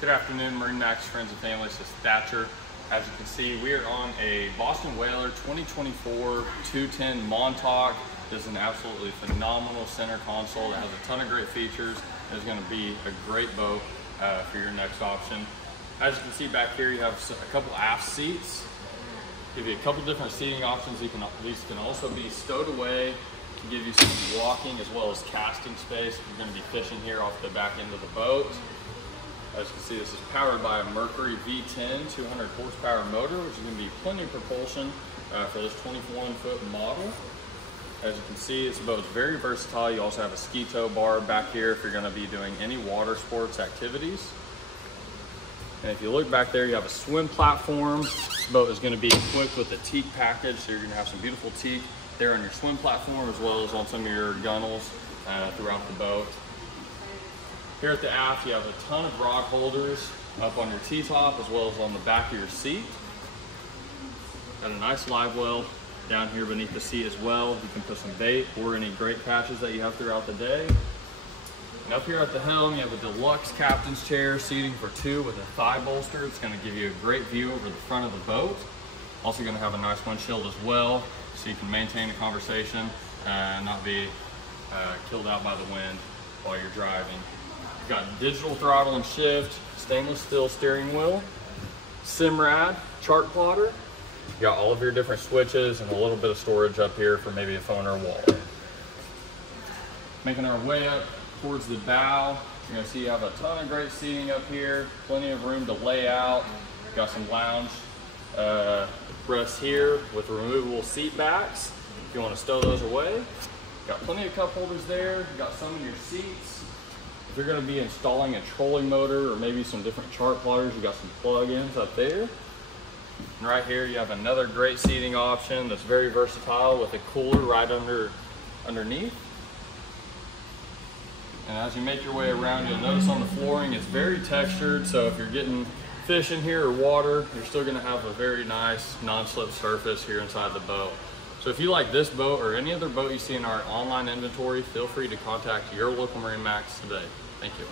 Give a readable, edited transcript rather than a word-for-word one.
Good afternoon, MarineMax friends and family. This is Thatcher. As you can see, we are on a Boston Whaler 2024 210 Montauk. This is an absolutely phenomenal center console that has a ton of great features. It's going to be a great boat for your next option. As you can see back here, you have a couple aft seats. Give you a couple different seating options. These can also be stowed away to give you some walking as well as casting space. You're going to be fishing here off the back end of the boat. As you can see, this is powered by a Mercury V10 200 horsepower motor, which is going to be plenty of propulsion for this 24-foot model. As you can see, this boat is very versatile. You also have a ski tow bar back here if you're going to be doing any water sports activities. And if you look back there, you have a swim platform. This boat is going to be equipped with a teak package, so you're going to have some beautiful teak there on your swim platform as well as on some of your gunnels throughout the boat. Here at the aft, you have a ton of rod holders up on your T-top as well as on the back of your seat. Got a nice live well down here beneath the seat as well. You can put some bait or any great catches that you have throughout the day. And up here at the helm, you have a deluxe captain's chair, seating for two with a thigh bolster. It's going to give you a great view over the front of the boat. Also going to have a nice windshield as well, so you can maintain a conversation and not be killed out by the wind while you're driving. You've got digital throttle and shift, stainless steel steering wheel, Simrad chart plotter. You got all of your different switches and a little bit of storage up here for maybe a phone or a wallet. Making our way up towards the bow, you're going to see you have a ton of great seating up here, plenty of room to lay out. Got some lounge rests here with removable seat backs if you want to stow those away. Got plenty of cup holders there. You got some of your seats. If you're going to be installing a trolling motor or maybe some different chart plotters, you got some plug-ins up there. And right here you have another great seating option that's very versatile with a cooler right underneath. And as you make your way around, you'll notice on the flooring it's very textured, so if you're getting fish in here or water, you're still going to have a very nice non-slip surface here inside the boat. So if you like this boat or any other boat you see in our online inventory, feel free to contact your local MarineMax today. Thank you.